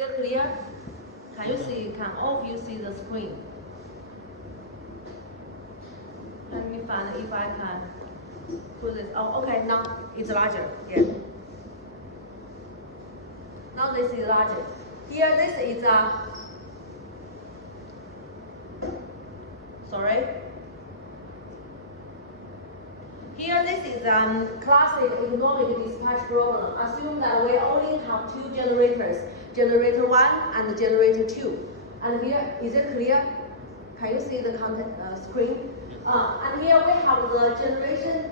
it clear? Can you see? Can all of you see the screen? Let me find if I can put this. Oh, okay. Now it's larger. Yeah. Now this is larger. Here, this is a. Sorry. Here, this is a classic economic dispatch problem. Assume that we only have two generators, generator 1 and generator 2. And here, is it clear? Can you see the content screen? And here we have the generation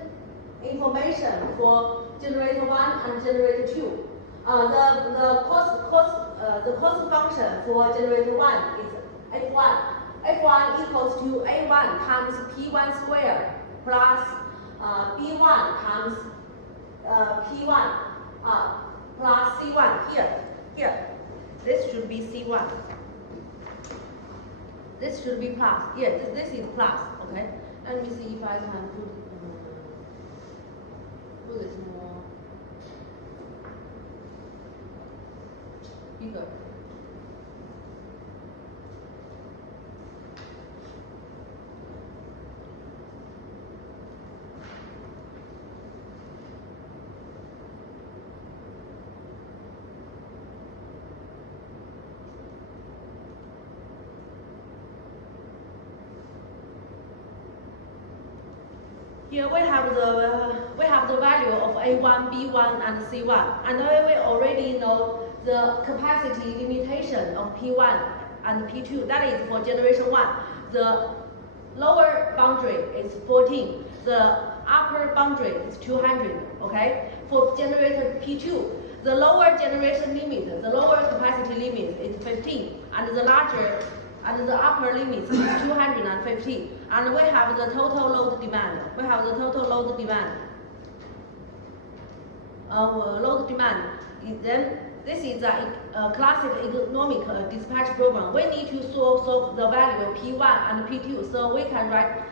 information for generator 1 and generator 2. The cost function for generator 1 is F1. F1 equals to A1 times P1 squared plus B1 times P1 plus C1 here. This should be C1. This should be plus. Yeah, this is plus. Okay. Let me see if I can put this more bigger. Here we have the value of A1, B1, and C1, and we already know the capacity limitation of P1 and P2. That is for generation 1. The lower boundary is 14. The upper boundary is 200. Okay. For generator P2, the lower generation limit, the lower capacity limit is 15, and the larger and the upper limit is 250. And we have the total load demand. Then this is a classic economic dispatch program. We need to solve the value of P1 and P2. So we can write.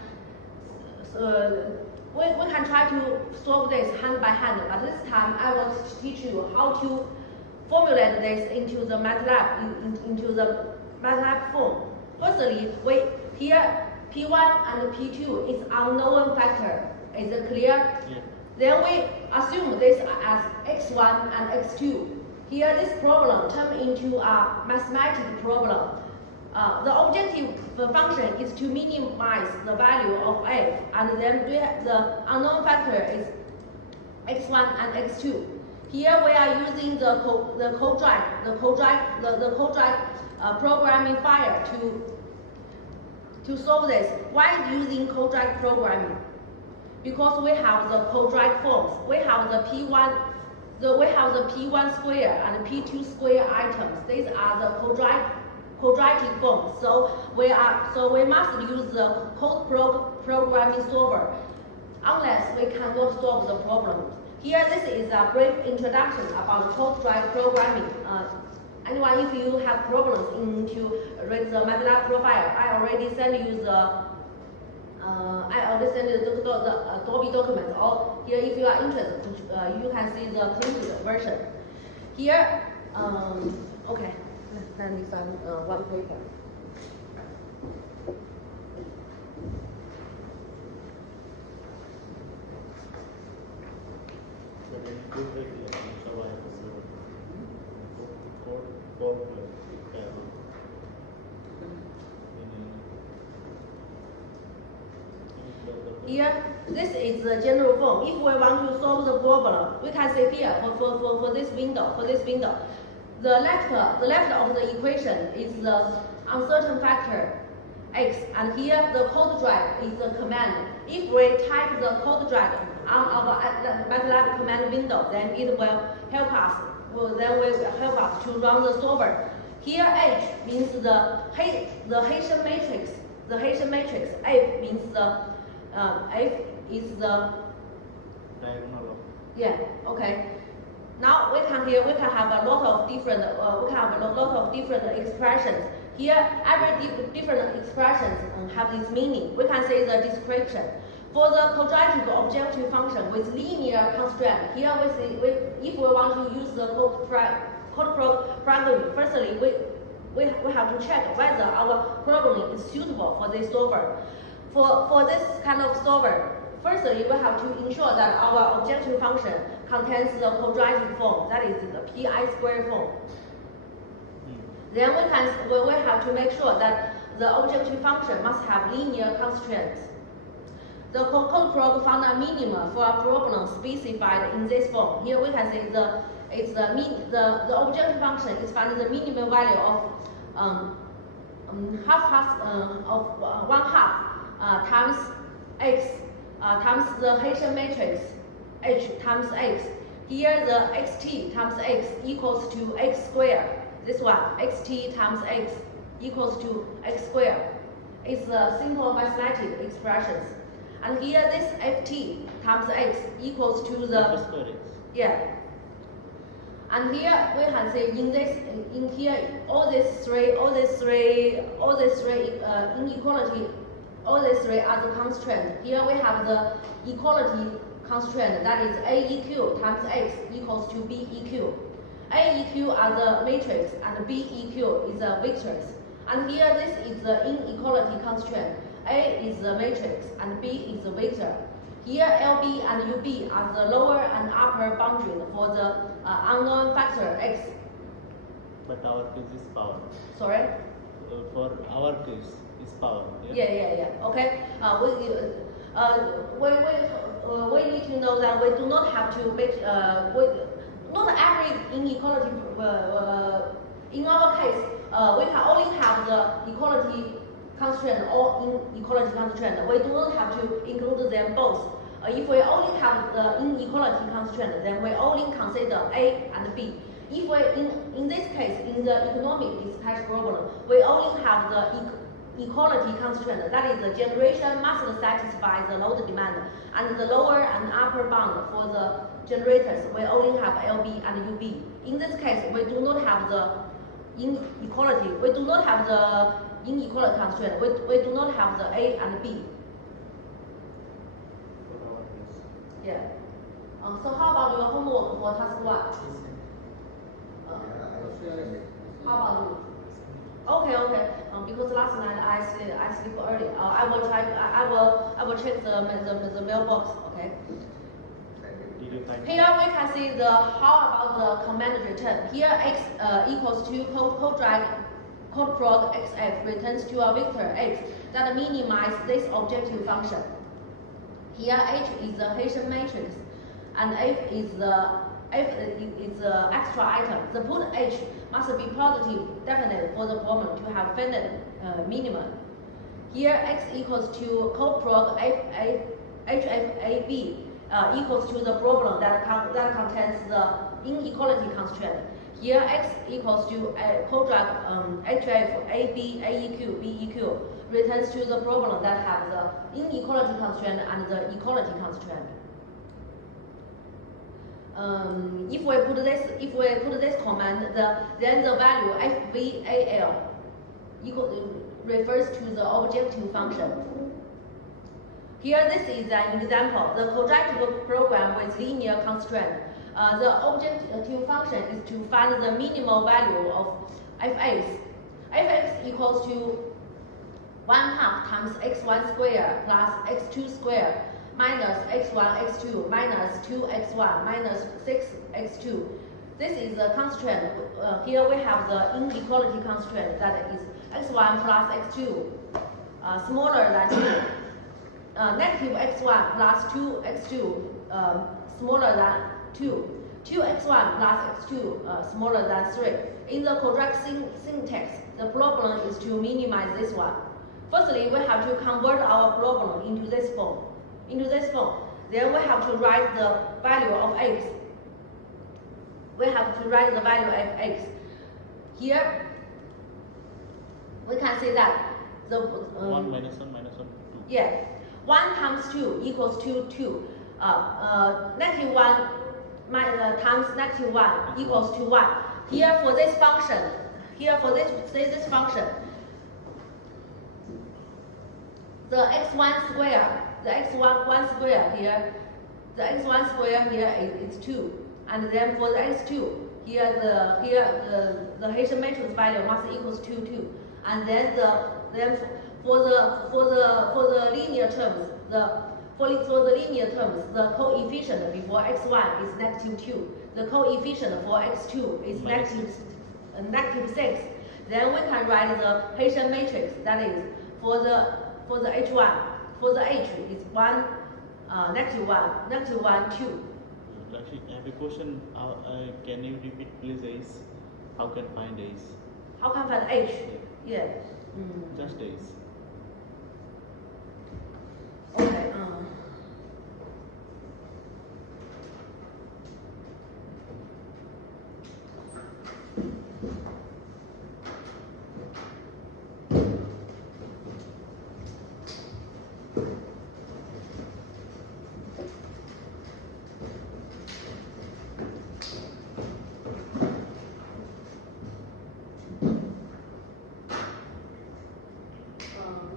We can try to solve this hand by hand. But this time I want to teach you how to formulate this into the MATLAB form. Firstly, here P1 and P2 is unknown factor. Is it clear? Yeah. Then we assume this as x1 and x2. Here this problem turns into a mathematical problem. The objective function is to minimize the value of f, and then the unknown factor is x1 and x2. Here we are using the CodeDrive programming file to solve this. Why using CodeDrive programming? Because we have the CodeDrive forms. We have the P1 square and P2 square items. These are the quadratic forms. So we must use the code programming solver, unless we cannot solve the problem. Here, this is a brief introduction about CodeDrive programming. Anyone, if you have problems to read the MATLAB profile, I already sent you the Adobe documents. Or here, if you are interested, you can see the printed version. Here, okay, let me find one paper. Here, this is the general form. If we want to solve the problem, we can say here for this window, the left of the equation is the uncertain factor x, and here the CodeDrive is the command. If we type the CodeDrive on our MATLAB command window, then it will help us. To run the solver. Here, H means the Hessian matrix. The Hessian matrix. F means the F is the diagonal. Yeah. Okay. Now we can have a lot of different expressions. Here, every different expressions have this meaning. We can say the description. For the quadratic objective function with linear constraint, here if we want to use the problem. Firstly, we have to check whether our problem is suitable for this solver. For this kind of solver, firstly, we have to ensure that our objective function contains the quadratic form, that is the pi squared form. Then we have to make sure that the objective function must have linear constraints. The CodeProg found a minimum for a problem specified in this form. Here we can say the objective function is finding the minimum value of one half times x times the Hessian matrix H times x. Here the xt times x equals to x squared. This one, xt times x equals to x squared. It's the simple mathematical expressions. And here this ft times x equals to the yeah. And here we can say in here all these three inequality, all these three are the constraint. Here we have the equality constraint, that is AEQ times x equals to BEQ. AEQ are the matrix and BEQ is the vectors. And here this is the inequality constraint. A is the matrix and B is the vector. Here LB and UB are the lower and upper boundary for the unknown factor x. But our case is power. Sorry? For our case is power. Yeah. Okay. We need to know that we do not have to make not every inequality. In our case, we can only have the equality constraint or inequality constraint. We do not have to include them both. If we only have the inequality constraint, then we only consider A and B. If we, in this case, in the economic dispatch problem, we only have the equality constraint, that is the generation must satisfy the load demand, and the lower and upper bound for the generators, we only have LB and UB. In this case, we do not have the inequality, we do not have the inequality constraint, we do not have the A and B. Yeah. So how about your homework for task 1? How about you? Okay. Because last night I sleep early. I will check the mailbox. Okay. Here we can see the how about the command return. Here x equals to CodeProg xf returns to a vector x that minimizes this objective function. Here H is the Hessian matrix, and F is the extra item. The put H must be positive definite for the problem to have finite minimum. Here X equals to CodeProg HFAB equals to the problem that contains the inequality constraint. Here X equals to CodeProg HFAB AEQ BEQ returns to the problem that have the inequality constraint and the equality constraint. If we put this command, then the value FVAL refers to the objective function. Here, this is an example. The quadratic program with linear constraint. The objective function is to find the minimal value of fx. Fx equals to 1/2 times x1 squared plus x2 squared minus x1, x2 minus 2x1 minus 6x2. This is the constraint. Here we have the inequality constraint, that is x1 plus x2 smaller than 2. Negative x1 plus 2x2 smaller than 2. 2x1 plus x2 smaller than 3. In the correct syntax, the problem is to minimize this one. Firstly, we have to convert our problem into this form. Then we have to write the value of x. We have to write the value of x. Here, we can see that the 1 minus 1 minus 1, 2. Yeah, 1 times 2 equals to 2. Negative 1 times negative 1 equals to 1. Here for this function, this function, the x1 square, the x1 square here, the x1 square here is 2, and then for the x2, here the Hessian matrix value must equals to 2, and then for the linear terms for the linear terms the coefficient before x1 is -2, the coefficient for x2 is -6. Then we can write the Hessian matrix, that is for the h1 for the h is 1 -1 2. Actually, I have a question. Can you repeat please Ace? How can find Ace? How can find h? Yeah. Just Ace. Okay.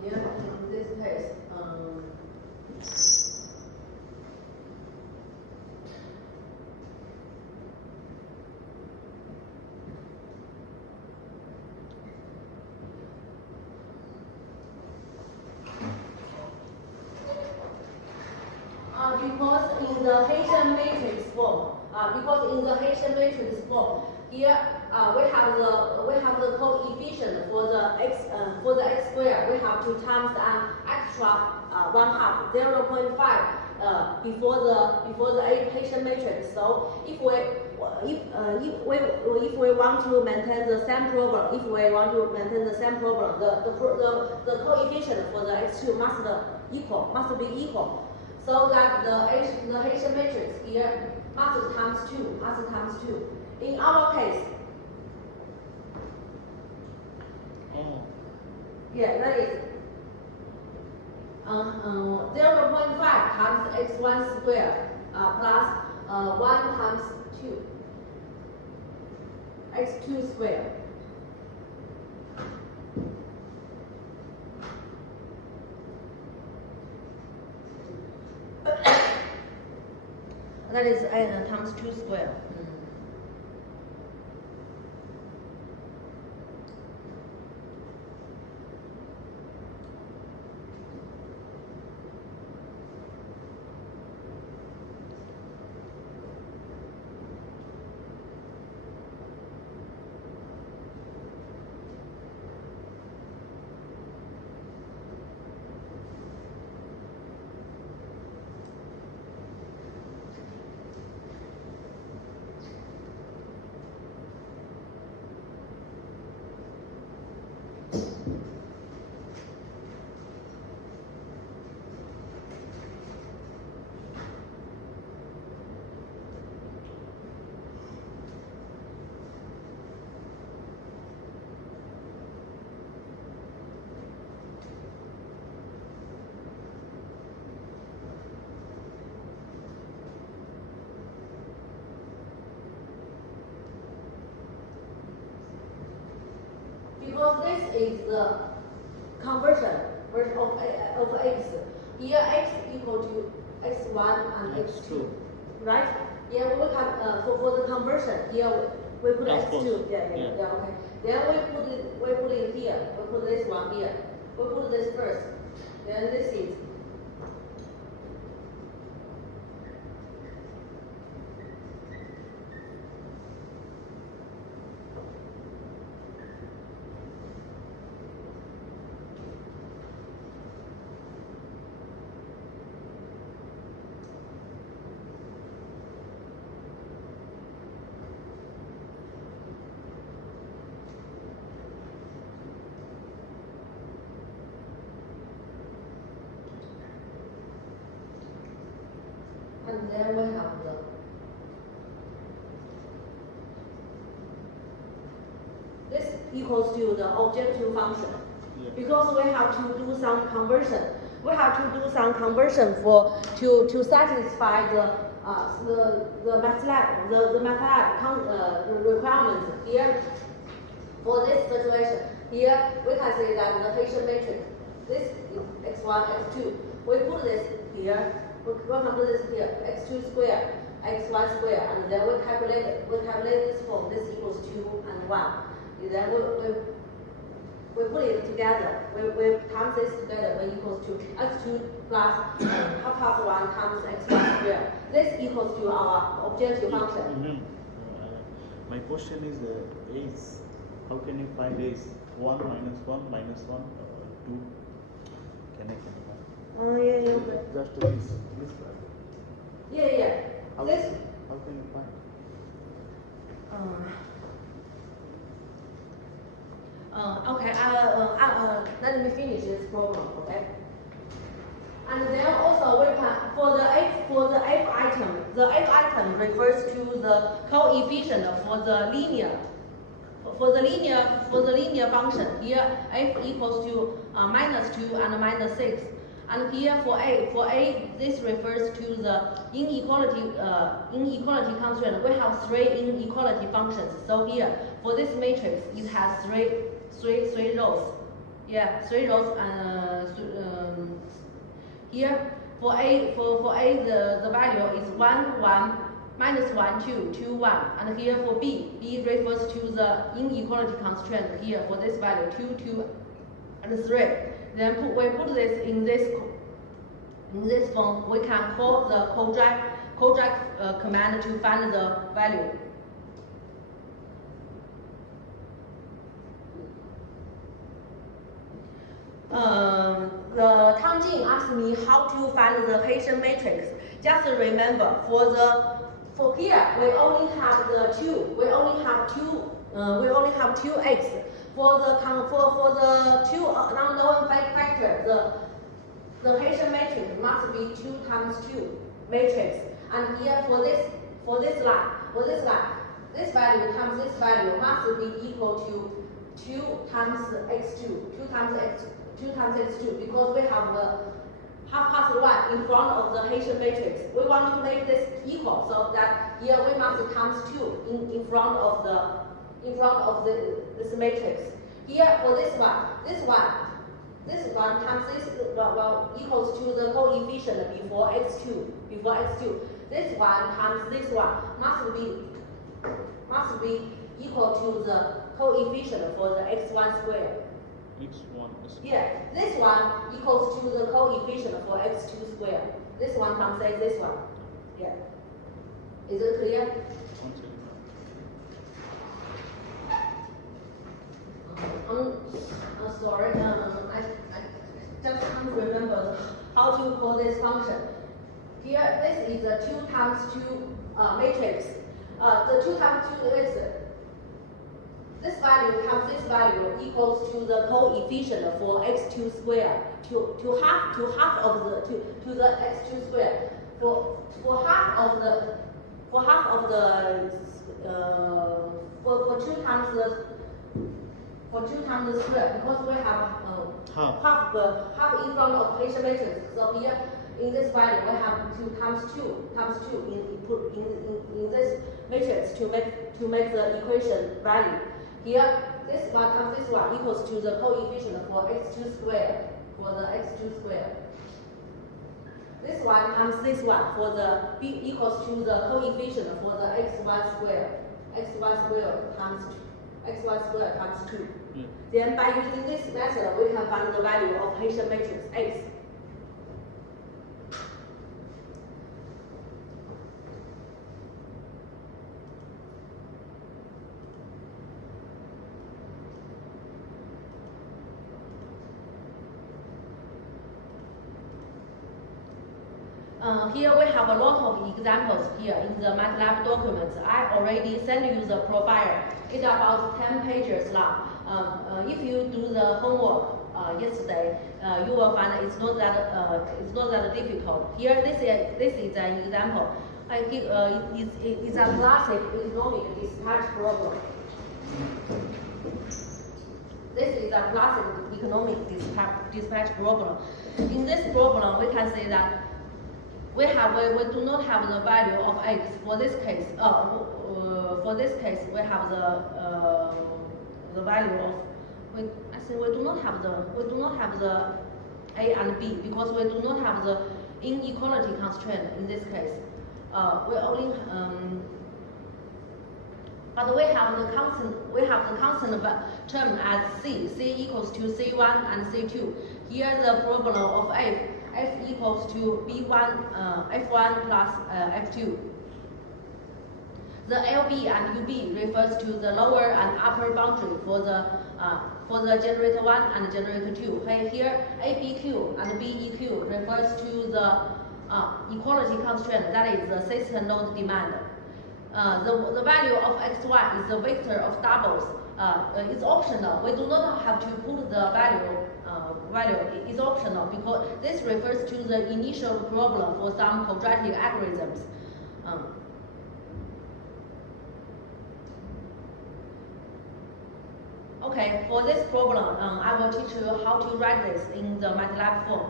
Yeah, in this case, because in the Hessian matrix form, here we have the coefficient for the x squared. We have to times an extra 1/2 0.5 before the Hessian matrix. So if we want to maintain the same problem, the coefficient for the x2 must be equal. So that the Hessian matrix here must times 2. In our case, that is 0.5 times x1 squared plus 1 times 2 x2 squared. That is times 2 squared. Because this is the conversion of x. Here x equal to x1 and x2, right? Yeah, we can for the conversion here we put x2. Yeah, okay. Then we put it here. We put this one here. We put this first. Then this is. And then we have this equals to the objective function. Yeah. Because we have to do some conversion. We have to do some conversion to satisfy the MATLAB requirements here. For this situation, here we can say that the Hessian matrix, this is x1, x2. We put this here. We can put this here, x2 squared xy square, and then we calculate this form. This equals 2 and 1. Then we put it together. We times this together. We equals to x2 plus half 1 times xy square. This equals to our objective function. My question is how can you find a's? 1 minus 1 minus 1 2. Can I find? Oh yeah. Just this value. Yeah. How can you find? Okay. Let me finish this problem. Okay. And then also we can for the f item. The f item refers to the coefficient for the linear function. Here f equals to -2 and -6. And here for a this refers to the inequality constraint. We have 3 inequality functions. So here for this matrix it has three rows. Yeah, 3 rows and here for a the value is 1 1 -1 2 2 1, and here for b refers to the inequality constraint. Here for this value 2 2 and 3. Then we put this in this form. We can call the codrac command to find the value. The Tang Jing asked me how to find the Hessian matrix. Just remember, for here we only have the 2. We only have 2 x. For the 2 unknown factor, the Hessian matrix must be 2 times 2 matrix. And here for this line, this value times this value must be equal to 2 times x2, 2 times x2, because we have the half past 1 in front of the Hessian matrix. We want to make this equal, so that here we must times 2 in front of this matrix. Here for this one times this equals to the coefficient before x2. This one times this one must be equal to the coefficient for the x1 square. x1 is Yeah, this one equals to the coefficient for x2 square. This one times this one. Yeah. Is it clear? 1 second. I'm sorry. I just can't remember how to call this function. Here, this is a 2 times 2 matrix. The 2 times 2 is this value times this value equals to the coefficient for x2 square to half of the x2 square for half of the for 2 times the square, because we have half in front of Hessian matrix. So here in this value we have 2 times 2 in this matrix to make the equation value. Here, this one times this one equals to the coefficient for x2 square, This one times this one for the b equals to the coefficient for the xy square. Times 2. Yeah. Then by using this method, we can find the value of Hessian matrix X. Here we have a lot of examples here in the MATLAB documents. I already sent you the profile. It's about 10 pages long. If you do the homework yesterday, you will find it's not that difficult. Here, this is an example. It's a classic economic dispatch problem. This is a classic economic dispatch problem. In this problem, we can say that we do not have the value of x. For this case, we have the value of we do not have the a and b, because we do not have the inequality constraint in this case. we only but we have the constant term as c equals to c1 and c2. Here the problem of f equals to b1 f1 plus f2. The LB and UB refers to the lower and upper boundary for the generator 1 and generator 2. Here ABQ and BEQ refers to the equality constraint, that is the system load demand. The value of xy is the vector of doubles. It's optional. We do not have to put the value is optional because this refers to the initial problem for some quadratic algorithms. Okay, for this problem, I will teach you how to write this in the MATLAB form.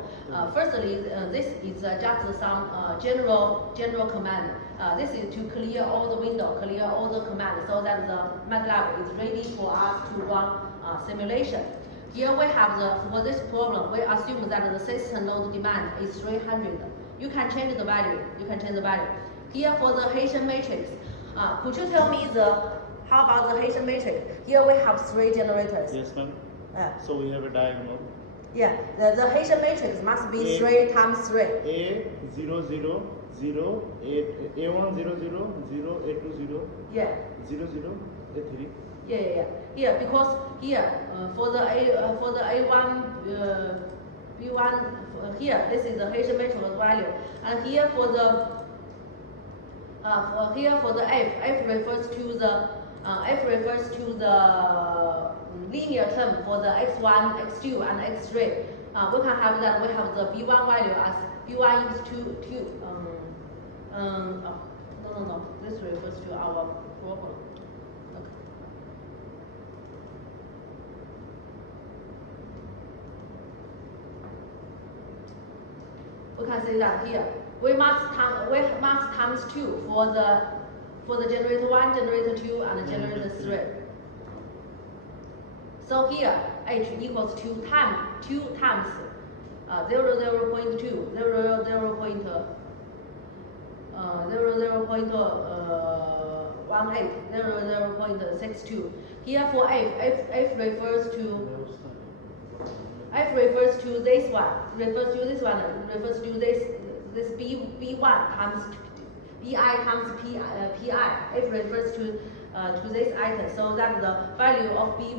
Firstly, this is just some general command. This is to clear all the window, clear all the commands, so that the MATLAB is ready for us to run simulation. Here we have for this problem, we assume that the system load demand is 300. You can change the value. Here for the Hessian matrix, could you tell me how about the Hessian matrix? Here we have 3 generators. Yes, ma'am. So we have a diagonal. Yeah, the Hessian matrix must be 3 times 3. A 0 0 0 A1 0 0 0 A2 0. Yeah. 0 0 A3. Yeah. Here because here for the A1 B1 here this is the Hessian matrix value, and here for the F refers to the linear term for the x1, x2, and x3. We can have that. We have the b1 value as b1 is 2. No. This refers to our problem. Okay. We can say that here we must times 2 for the generator 1, generator 2, and generator 3. So here h equals 2 times 0.2, 0.62. Here for f refers to this one, refers to this b1 times bi times pi. F refers to this item, so that the value of bi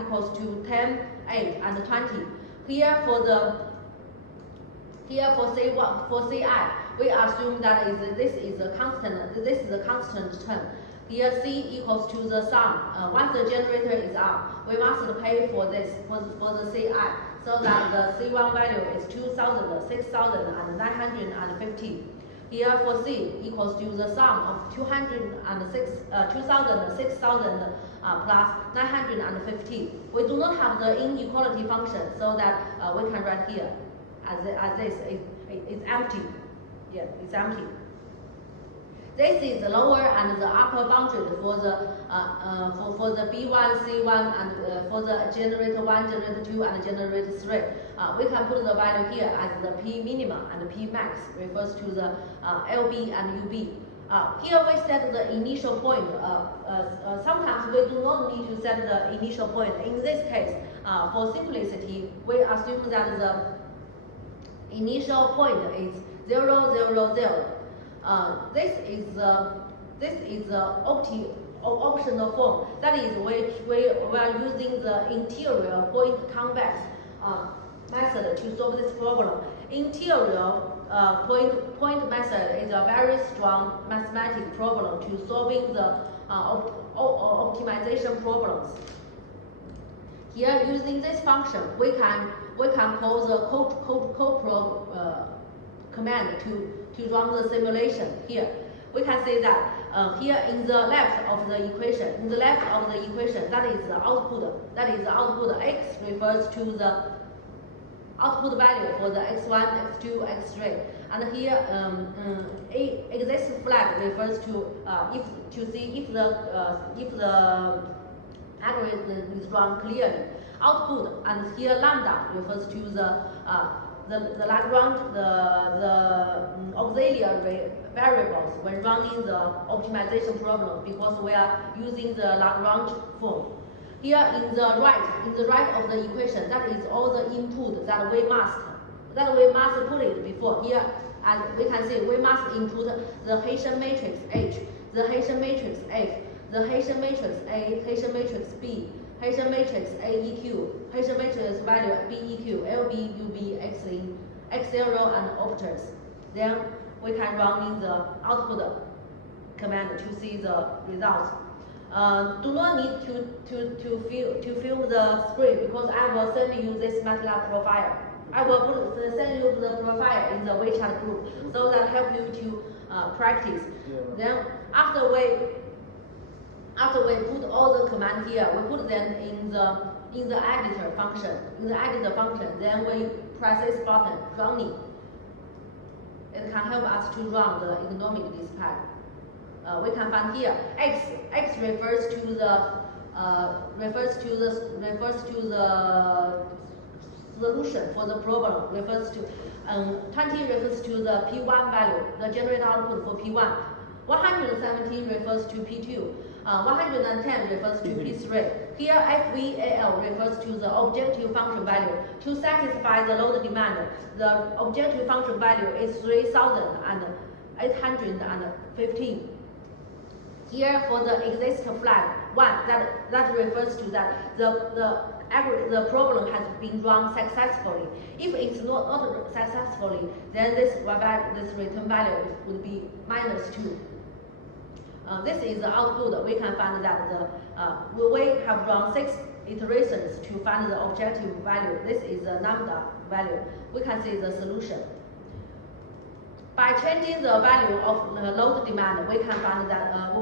equals to 10, 8, and 20. Here for ci, we assume that this is a constant term. Here c equals to the sum. Once the generator is on, we must pay for this for the ci, so that the c1 value is 2,000, 6,000, and 950. Here for c equals to the sum of 2,000, 6,000 plus 950. We do not have the inequality function, so that we can write here as this. It's empty. Yes, it's empty. This is the lower and the upper boundary for the B1, C1, and for the generator 1, generator 2, and generator 3. We can put the value here as the P minimum and P max refers to the LB and UB. Here we set the initial point. Sometimes we do not need to set the initial point. In this case, for simplicity, we assume that the initial point is 0, 0, 0. This is the optional form. That is, we are using the interior point convex method to solve this problem. Interior point method is a very strong mathematical problem to solving the optimization problems. Here, using this function, we can call the copro command to run the simulation. Here, we can say that here in the left of the equation, that is the output. X refers to the output value for the x1, x2, x3, and here exists flag refers to if the algorithm is run clearly. Output, and here lambda refers to the the Lagrange, the auxiliary variables when running the optimization problem, because we are using the Lagrange form. Here in the right of the equation, that is all the input that we must put it before here. And we can see we must input the Hessian matrix H, the Hessian matrix F, the Hessian matrix A, Hessian matrix B, Hessian matrix AEQ, Hessian matrix value BEQ, LB, UB, X0 and opters. Then we can run in the output command to see the results. Do not need to fill the script, because I will send you this MATLAB profile. I will send you the profile in the WeChat group, so that help you to practice. Yeah. Then after we put all the command here, we put them in the editor function. Then we press this button, running. It can help us to run the economic dispatch. We can find here X refers to the solution for the problem, refers to 20 refers to the P1 value, the generated output for P1. 117 refers to P2. 110 refers to P3. Here FVAL refers to the objective function value. To satisfy the load demand, the objective function value is 3,815. Here for the exist flag 1, that refers to that the problem has been run successfully. If it's not successfully, then this return value would be -2. This is the output. We can find that we have run 6 iterations to find the objective value. This is the lambda value. We can see the solution. By changing the value of load demand, we can find that the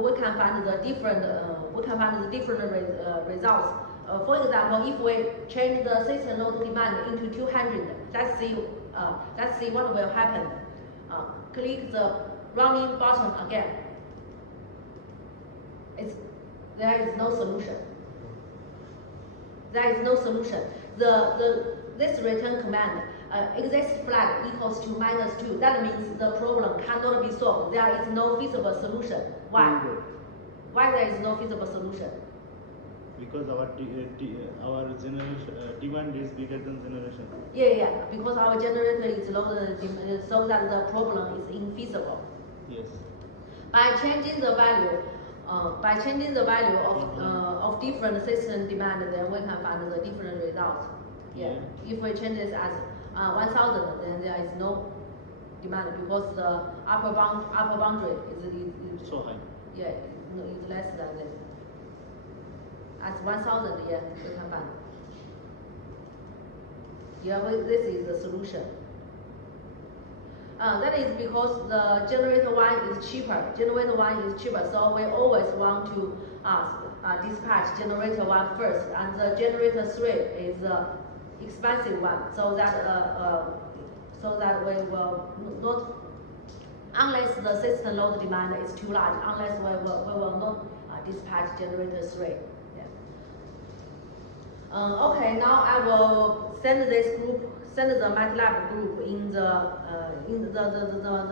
different results. For example, if we change the system load demand into 200, let's see what will happen. Click the running button again. There is no solution. This return command exist flag equals to -2. That means the problem cannot be solved. There is no feasible solution. Why? Why there is no feasible solution? Because our generation demand is bigger than generation. Yeah. Because our generator is lower than demand, so that the problem is infeasible. Yes. By changing the value of different system demand, then we can find the different results. Yeah. If we change this as 1,000, then there is no demand, because the upper boundary is so high. Yeah, it's less than this. As 1,000, yeah, we can find. Yeah, this is the solution. That is because the generator 1 is cheaper. So we always want to dispatch generator 1 first, and the generator 3 is the expensive one. So that we will not, unless the system load demand is too large, unless we will not dispatch generator 3. Yeah. Okay, now I will send the MATLAB group in the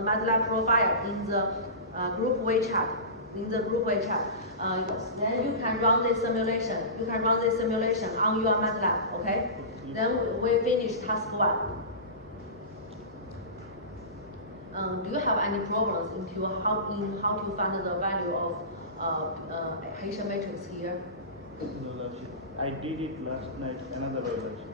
MATLAB profile in the group WeChat. Then you can run this simulation. On your MATLAB. Okay. Then we finish task 1. Do you have any problems into how to find the value of Hessian matrix here? No, Lavji. I did it last night. Another way, Lavji.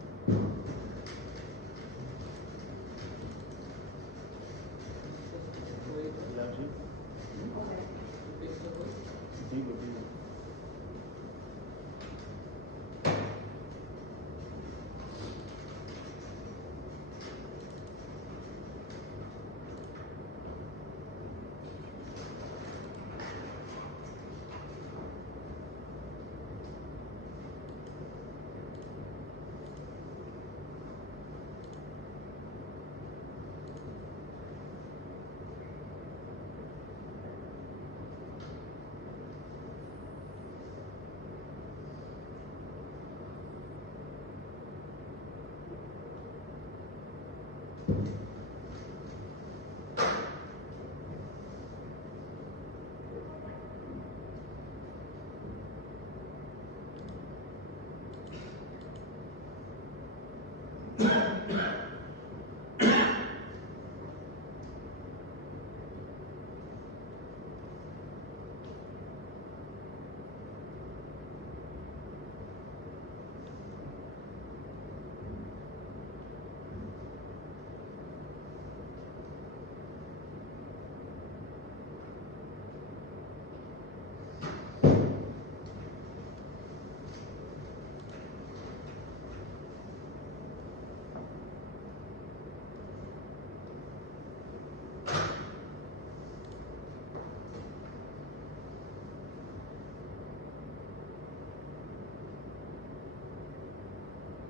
Lavji. Okay. Digo.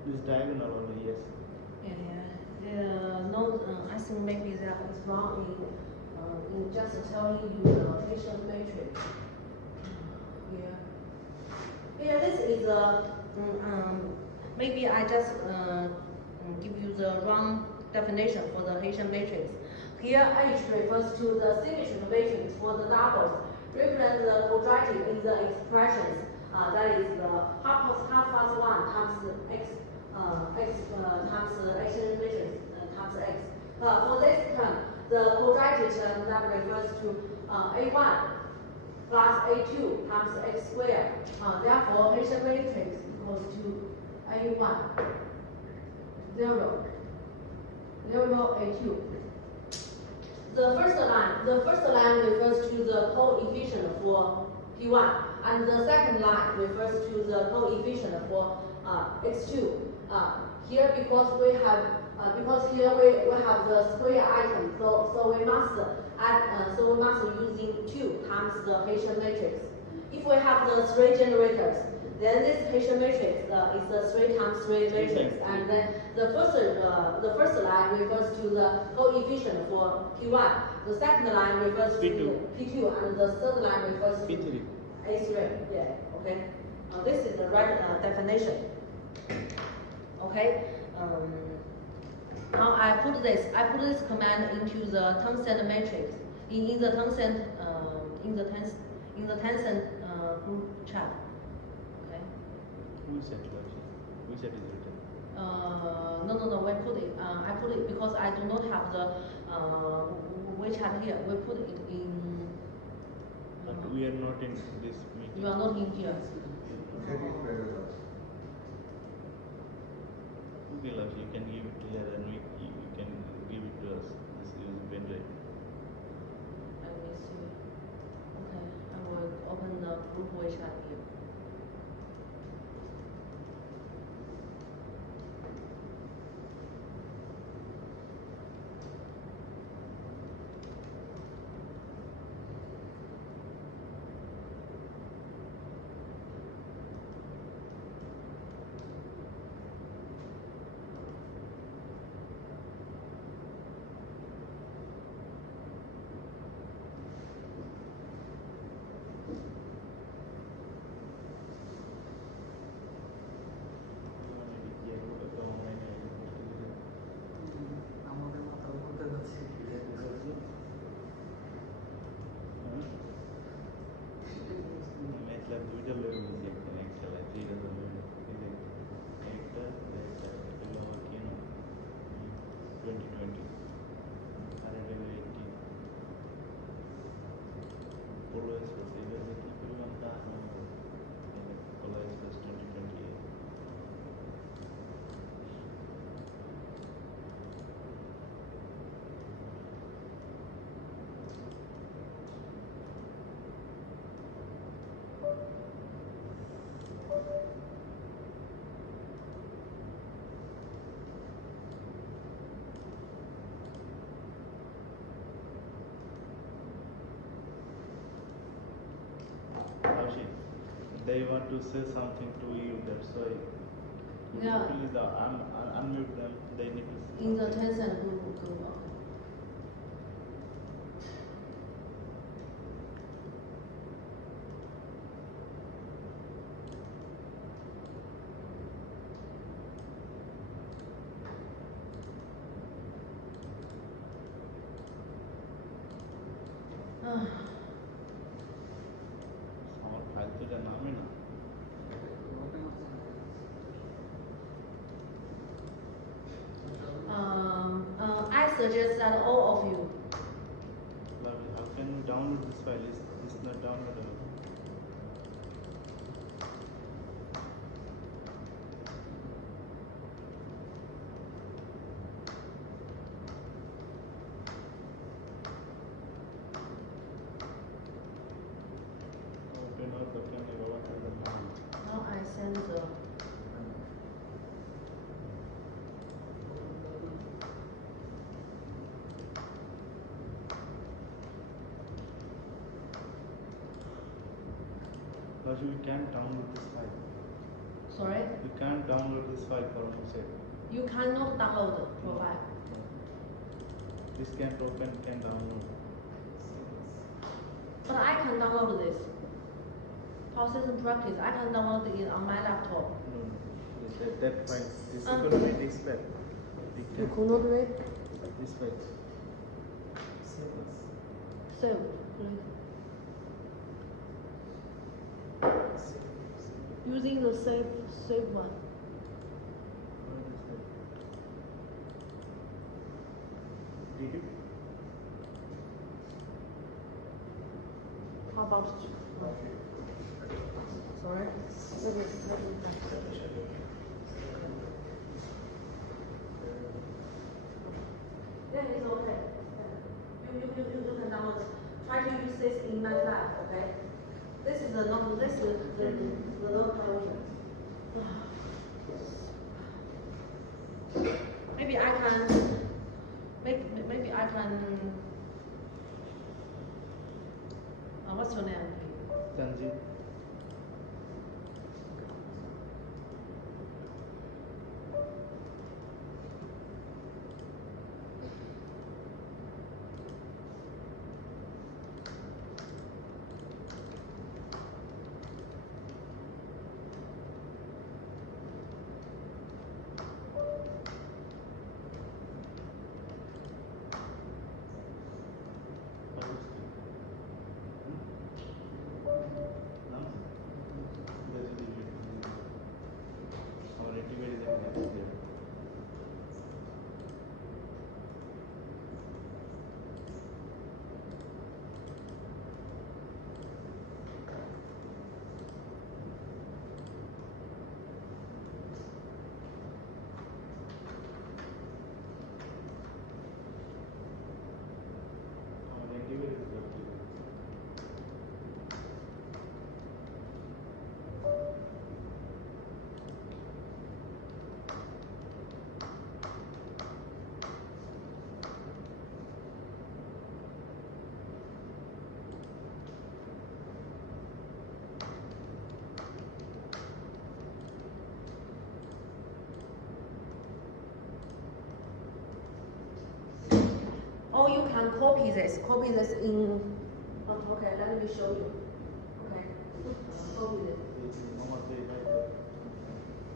This diagonal only, yes. No, I think maybe that is wrong in just telling you the patient matrix. Here. Here, this is maybe I just give you the wrong definition for the Hessian matrix. Here, H refers to the symmetry matrix for the doubles. Represent the quadratic in the expressions. That is the half plus 1 times x times Hessian matrix times x. For this term, the quadratic term that refers to a1 plus a2 times x squared. Therefore, Hessian matrix equals to a1 0 a2. The first line refers to the coefficient for P1, and the second line refers to the coefficient for x2. Here, because we have the square item, so we must add, using 2 times the Hessian matrix. If we have the 3 generators, then this Hessian matrix is the 3 times 3 matrix, and then the first line refers to the coefficient for P1. The second line refers to P2, and the third line refers to P3. A3. Yeah. Okay. This is the right definition. Okay. Now I put this command into the Townsend matrix in the Townsend group chat. Okay. Who said it? Who said it written? No. We put it. I put it because I do not have the WeChat here. We put it in. But we are not in this meeting. You are not in here. Okay, love, you can give it here and you can give it to us. This is pen drive. Let me see. Okay, I will open the group WeChat here. They want to say something to you, that's why. Yeah. Please unmute them. They need to say In the something. Tencent group. Okay. আমার ফালতুটা নামে না। I suggest that all of you. Lovely. How can you download this file? It's not downloadable. Open up the camera. Now I send the. Because we can't download this file. Sorry? You can't download this file from outside. You cannot download the profile. No. This can't open, can download. But I can download this. Process and practice, I can download it on my laptop. No, no. That file. This economy, this file. You cannot read? This file. So, using the save one. Did you? How about sorry? Yeah, it's okay. You can download. Try to use this in MATLAB, okay? This is the not this is the local version. Maybe I can maybe I can what's your name? Tanji. Or you can copy this in okay, let me show you. Okay. Copy this.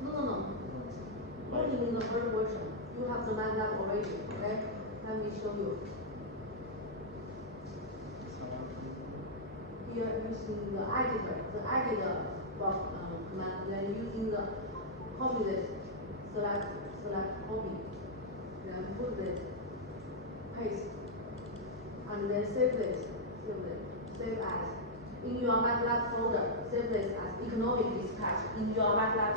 No. Only in the first version. You have the MATLAB already, okay? Let me show you. Here using the editor command, then using the copy this, select copy, then put this, paste, and then save as. In your MATLAB folder, save this as economic dispatch in your MATLAB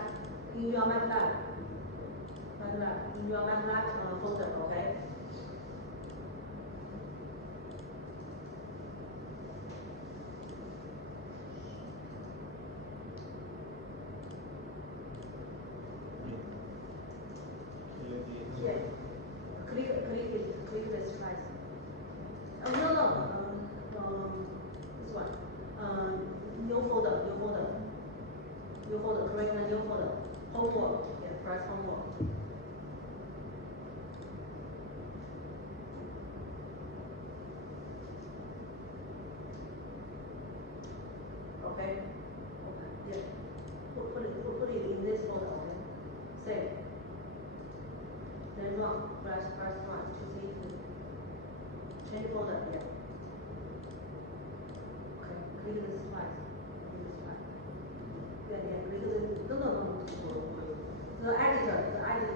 folder, okay? Yeah. Click this twice. No. This one. New folder. Create a new folder. Homework. Yeah, press homework. Okay. Yeah. Put it in this folder. Okay. Save. Then run. Press run to see the change folder. Yeah. Okay. Click this twice. Yeah. Click this. No. The editor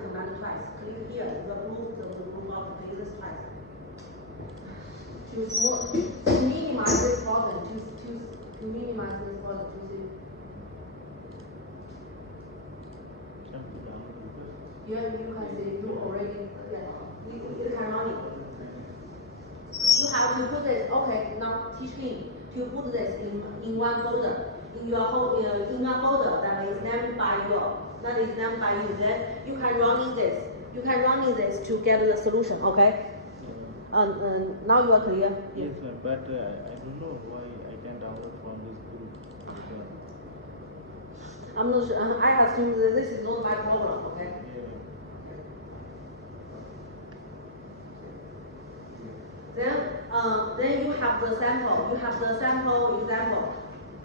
command twice. Click here. The blue button. Click this twice. To minimize this button. To minimize this button. To see. Yeah, you can see you already. Yeah. You can run it. You have to put this. Okay. Now teach him to put this in one folder. In one folder that is named by you. Then you can run in this to get the solution. Okay. Now you are clear. Yes, ma'am. But I don't know why I can download from this group. I'm not sure. I assume that this is not my problem. Okay. Then you have the sample. You have the sample example.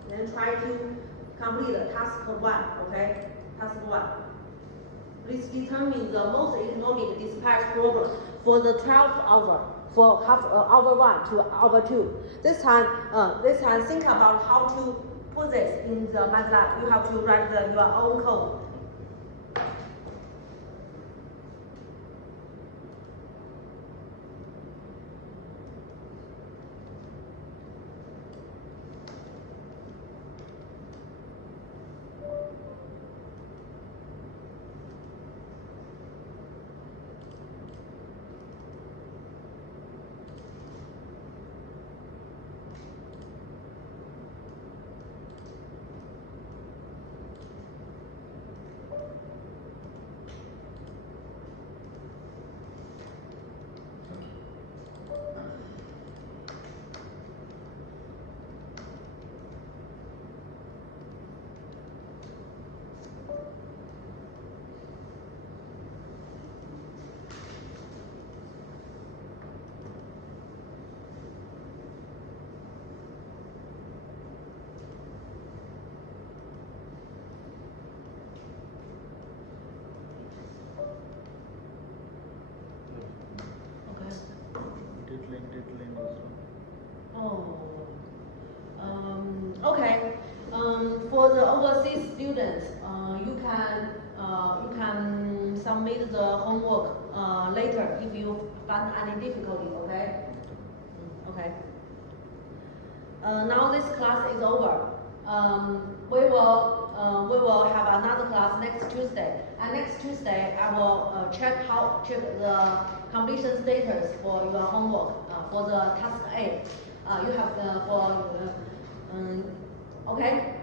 Then try to complete the task 1. Okay. Task 1. Please determine the most economic dispatch problem for the 12th hour, for hour 1 to hour 2. This time think about how to put this in the MATLAB. You have to write your own code. Deadline is wrong. Okay. For the overseas students, you can submit the homework later if you find any difficulty. Okay. Okay. Now this class is over. We will have another class next Tuesday. And next Tuesday, I will check the completion status for your homework for the task A. You have okay.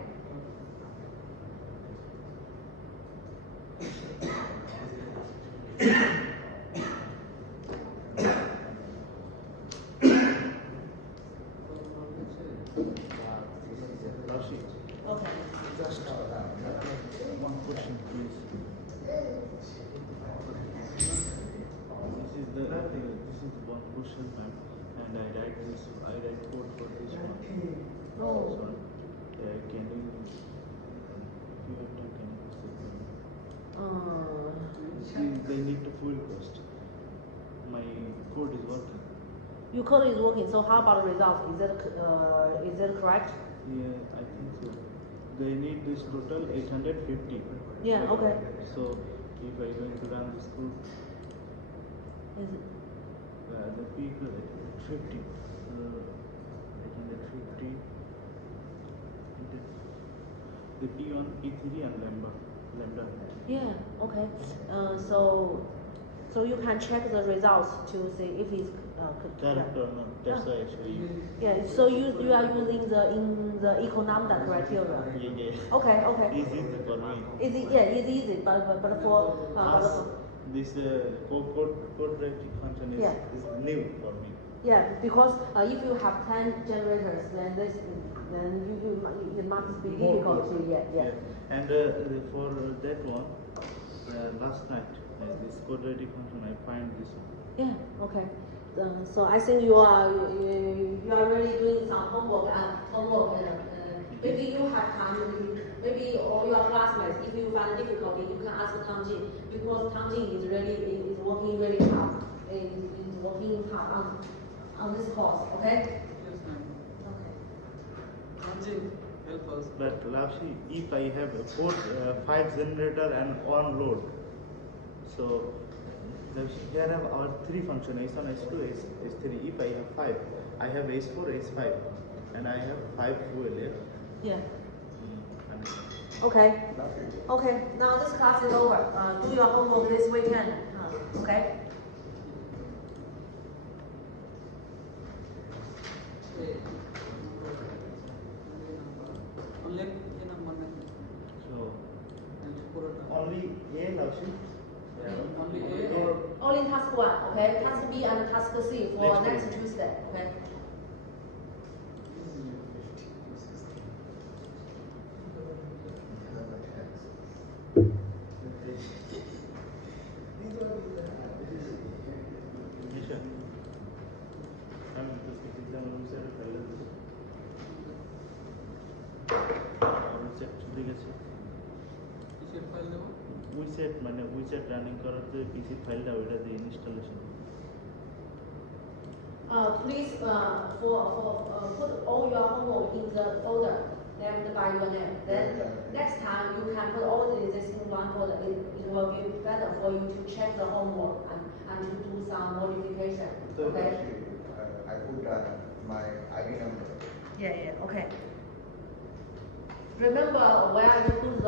Okay. Just one question, please. This is one question, ma'am, and I write code for this one. Oh. So, can you have time? Can you they need the full cost. My code is working. Your code is working. So how about the results? Is that correct? Yeah, I think so. They need this total 850. Yeah. Okay. So if I going to run this code, the people 50. 850. The P1, P3 and lambda. Yeah. Okay. So you can check the results to see if it's Correct or not? That's why actually. Yeah. So you are using the eco-lambda criteria. Yeah. Okay. Okay. It's easy for me. It's easy, but for This quadratic function is new for me. Yeah, because if you have 10 generators, then it must be difficult to yeah. And for that one, last night this quadratic function I find this one. Yeah. Okay. So I think you are already doing some homework and maybe you have time. Maybe all your classmates, if you find difficulty, you can ask Tang Jin, because Tang Jin is working really hard. Is working hard on this course. Okay. Yes, ma'am. Okay. Tang Jin, help us. But Lapsi, if I have 5 generator and on load, so here I have our 3 function S1, S2, S3. If I have 5, I have S4, S5, and I have 5 fuel here. Yeah. Okay. Okay. Now this class is over. Do your homework this weekend. Okay. Only A number. So And only A, Lapsi. only A. Or Only task 1. Okay. Task B and task C for next Tuesday. Okay. ঠিক আছে কিসের file দেবো? উইসেট মানে উইসেট running করার যে পিসি ফাইলটা ওইটা দিয়ে installation Please put all your homework in the folder named by your name. Then next time you can put all this in one folder. It will be better for you to check the homework and to do some modification. Okay? I put my ID number. Yeah, okay. Remember where you put the